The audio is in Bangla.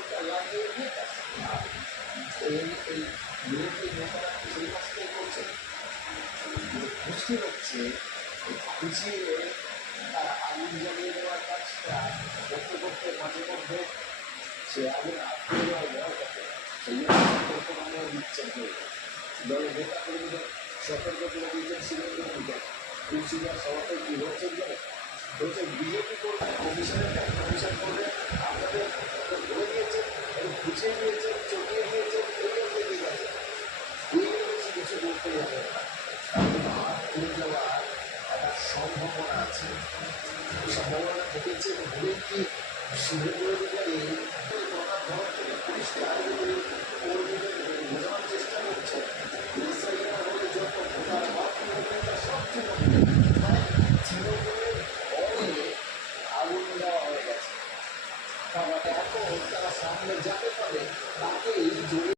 আগুনটা লাগিয়ে দিয়ে এই বিরোধী নেতারা সেই কাজটাই করছে। মুশকিল হচ্ছে বুঝিয়ে তারা আগুন জ্বালিয়ে দেওয়ার কাজটা করতে করতে মাঝে মধ্যে সে আগুন আটকে দেওয়ার ভয় থাকে, সেই জন্য দিচ্ছেন দলের নেতা কর্মীদের সতর্ক করে দিয়েছেন সিলেন্ডার দিতে। কুচিদার সভাপতি কি হচ্ছেন জানে বলছে বিজেপি করবে কমিশন করবে, আপনাদের বলে দিয়েছেন, বুঝিয়ে দিয়েছেন, চটিয়ে দিয়েছেন, এগুলো দিয়ে গেছে, এইগুলো বেশি কিছু করতে যাবে না, হাত তুলে যাওয়ার একটা সম্ভাবনা আছে। সম্ভাবনা থেকেছে বলে কি শুভেন্দু অধিকারী কথা ঘর থেকে পুলিশকে আগে করে বোঝানোর চেষ্টা করছে যত ভোটার সবচেয়ে মানে তৃণমূলের বলে আগুন দেওয়া হয়ে গেছে। এখন তারা সামনে যাতে পারে তাকে এই জড়িয়ে